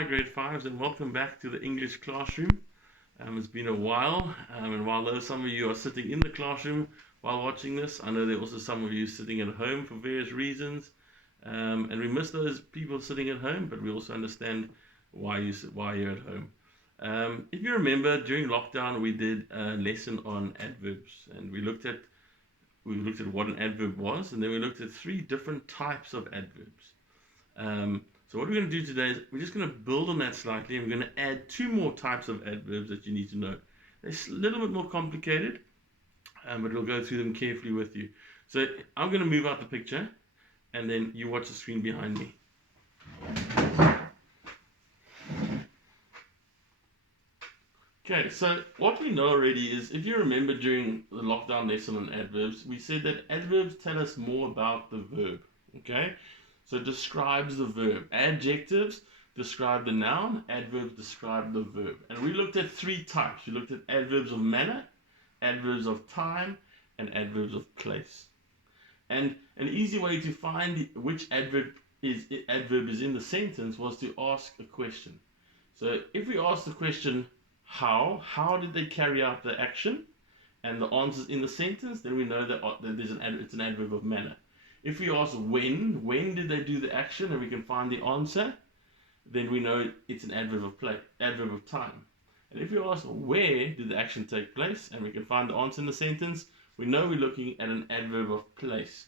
Hi, grade fives, and welcome back to the English classroom. It's been a while, and while though some of you are sitting in the classroom while watching this, I know there are also some of you sitting at home for various reasons, and we miss those people sitting at home, but we also understand why you're at home. If you remember, during lockdown, we did a lesson on adverbs, and we looked at what an adverb was, and then we looked at three different types of adverbs. So what we're going to do today is we're just going to build on that slightly, and we're going to add two more types of adverbs that you need to know. They're a little bit more complicated, but we'll go through them carefully with you. So I'm going to move out the picture, and then you watch the screen behind me. Okay, so what we know already is, if you remember during the lockdown lesson on adverbs, we said that adverbs tell us more about the verb. Okay, so it describes the verb. Adjectives describe the noun, adverbs describe the verb. And we looked at three types. We looked at adverbs of manner, adverbs of time, and adverbs of place. And an easy way to find which adverb is in the sentence was to ask a question. So if we ask the question, how did they carry out the action? And the answer's in the sentence, then we know that it's an adverb of manner. If we ask when did they do the action, and we can find the answer, then we know it's an adverb of time. And if we ask where did the action take place, and we can find the answer in the sentence, we know we're looking at an adverb of place.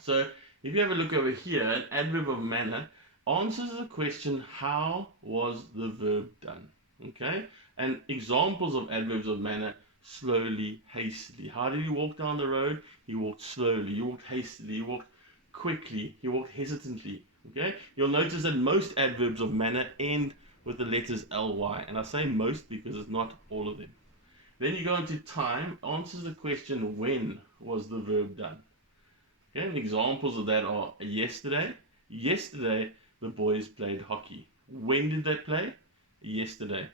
So if you have a look over here, an adverb of manner answers the question, how was the verb done? Okay, and examples of adverbs of manner: slowly, hastily. How did he walk down the road? He walked slowly. He walked hastily. He walked quickly. He walked hesitantly. Okay, you'll notice that most adverbs of manner end with the letters ly, and I say most because it's not all of them. Then you go into time, answers the question, when was the verb done? Okay, and examples of that are yesterday. Yesterday the boys played hockey. When did they play? Yesterday.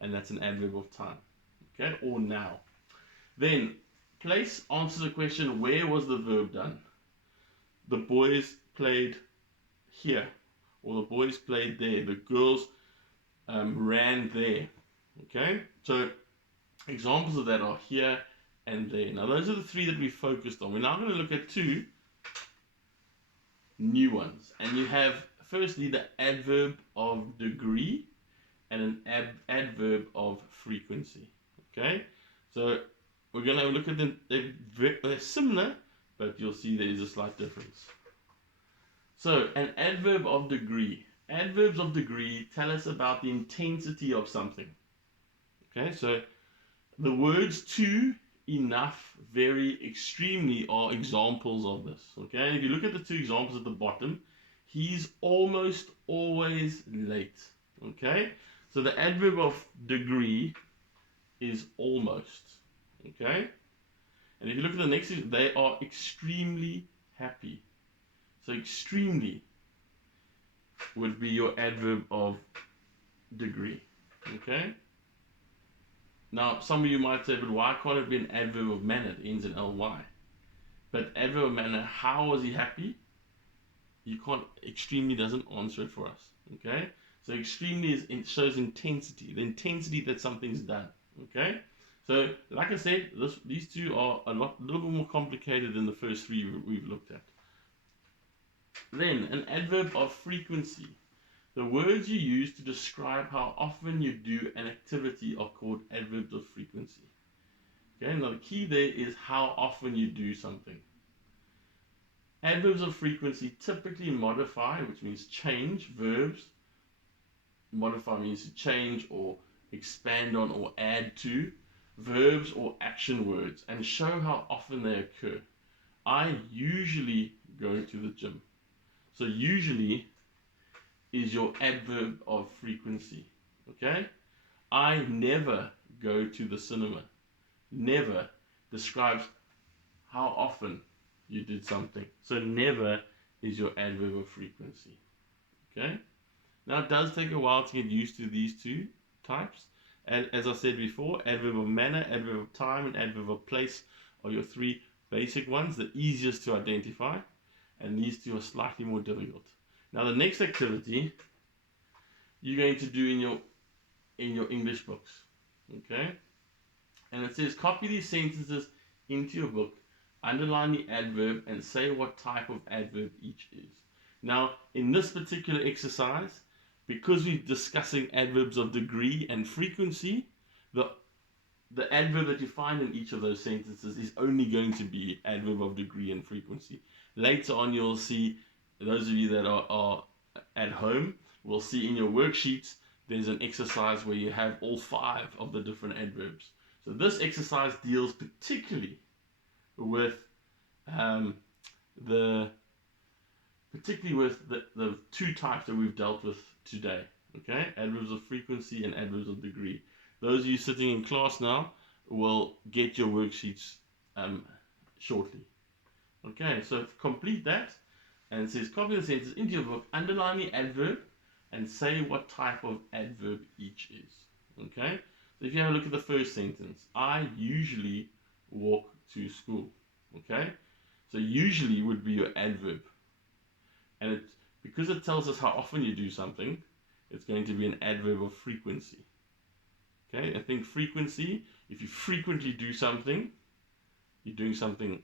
And that's an adverb of time. Okay, or now. Then place answers the question, where was the verb done? The boys played here, or the boys played there. The girls ran there. Okay, so examples of that are here and there. Now those are the three that we focused on. We're now going to look at two new ones, and you have firstly the adverb of degree and an adverb of frequency. Okay, so we're going to look at them. They're similar, but you'll see there is a slight difference. So an adverb of degree. Adverbs of degree tell us about the intensity of something. Okay, so the words to, enough, very, extremely are examples of this. Okay, and if you look at the two examples at the bottom, he's almost always late. Okay, so the adverb of degree is almost. Okay, and if you look at the next, they are extremely happy. So extremely would be your adverb of degree. Okay. Now, some of you might say, but why can't it be an adverb of manner? It ends in ly. But adverb of manner, how was he happy? You can't. Extremely doesn't answer it for us. Okay. So extremely shows intensity, the intensity that something's done. Okay. So, like I said, these two are a little bit more complicated than the first three we've looked at. Then, an adverb of frequency. The words you use to describe how often you do an activity are called adverbs of frequency. Okay, now the key there is how often you do something. Adverbs of frequency typically modify, which means change, verbs. Modify means to change or expand on or add to verbs or action words, and show how often they occur. I usually go to the gym. So usually is your adverb of frequency. Okay? I never go to the cinema. Never describes how often you did something. So never is your adverb of frequency. Okay? Now it does take a while to get used to these two types. And as I said before, adverb of manner, adverb of time, and adverb of place are your three basic ones, the easiest to identify. And these two are slightly more difficult. Now the next activity you're going to do in your English books. Okay? And it says copy these sentences into your book, underline the adverb, and say what type of adverb each is. Now, in this particular exercise, because we're discussing adverbs of degree and frequency, the adverb that you find in each of those sentences is only going to be adverb of degree and frequency. Later on, you'll see, those of you that are at home will see in your worksheets, there's an exercise where you have all 5 of the different adverbs. So this exercise deals particularly with the 2 types that we've dealt with today. Okay, adverbs of frequency and adverbs of degree. Those of you sitting in class now will get your worksheets shortly. Okay, so complete that, and it says copy the sentence into your book, underline the adverb, and say what type of adverb each is. Okay, so if you have a look at the first sentence, I usually walk to school. Okay, so usually would be your adverb, and because it tells us how often you do something, it's going to be an adverb of frequency. Okay, I think frequency, if you frequently do something, you're doing something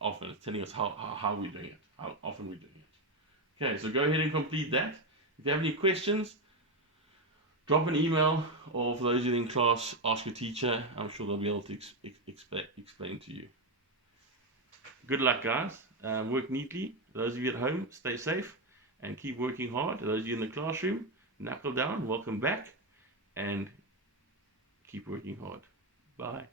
often. It's telling us how we're doing it, how often we're doing it. Okay, so go ahead and complete that. If you have any questions, drop an email, or for those of you in class, ask your teacher. I'm sure they'll be able to explain to you. Good luck, guys. Work neatly. Those of you at home, stay safe and keep working hard. Those of you in the classroom, knuckle down, welcome back, and keep working hard. Bye.